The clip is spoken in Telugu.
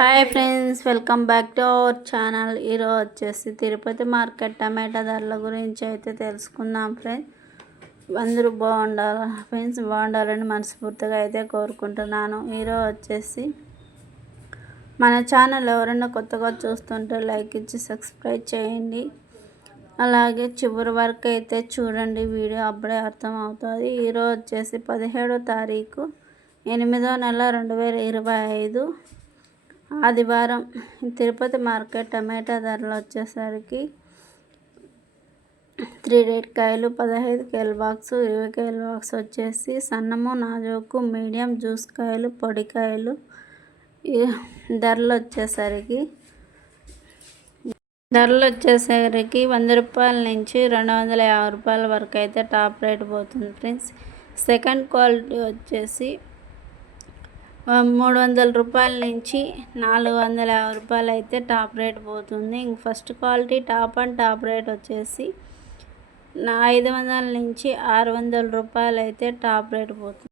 Hi friends welcome back to our channel. ఈరోజు వచ్చేసి తిరుపతి మార్కెట్ టమాటా ధరల గురించి అయితే తెలుసుకుందాం ఫ్రెండ్స్. అందరూ బాగుండాలి? ఫ్రెండ్స్ బాగుండాలని మనస్ఫూర్తిగా అయితే కోరుకుంటున్నాను. ఈరోజు వచ్చేసి మన ఛానల్ ఎవరైనా కొత్తగా చూస్తుంటే లైక్ ఇచ్చి సబ్స్క్రైబ్ చేయండి. అలాగే చివరి వరకు అయితే చూడండి వీడియో అప్పుడే అర్థమవుతుంది. ఈరోజు వచ్చేసి పదిహేడో తారీఖు ఎనిమిదో నెల రెండు వేల ఇరవై ఐదు. ఆదివారం తిరుపతి మార్కెట్ టమాటా ధరలు వచ్చేసరికి త్రీ రేట్ కాయలు పదహైదు కేల బాక్సు ఇరవై కేల బాక్స్ వచ్చేసి సన్నము నాజోకు మీడియం జ్యూస్ కాయలు పొడికాయలు ధరలు వచ్చేసరికి ధరలు వచ్చేసరికి వంద రూపాయల నుంచి రెండు వందల యాభై రూపాయల వరకు అయితే టాప్ రేట్ పోతుంది ఫ్రెండ్స్. సెకండ్ క్వాలిటీ వచ్చేసి మూడు వందల రూపాయల నుంచి నాలుగు వందల యాభై రూపాయలు అయితే టాప్ రేట్ పోతుంది. ఇంక first quality top and top rate వచ్చేసి నా ఐదు వందల నుంచి ఆరు వందల రూపాయలు అయితే టాప్ రేట్ పోతుంది.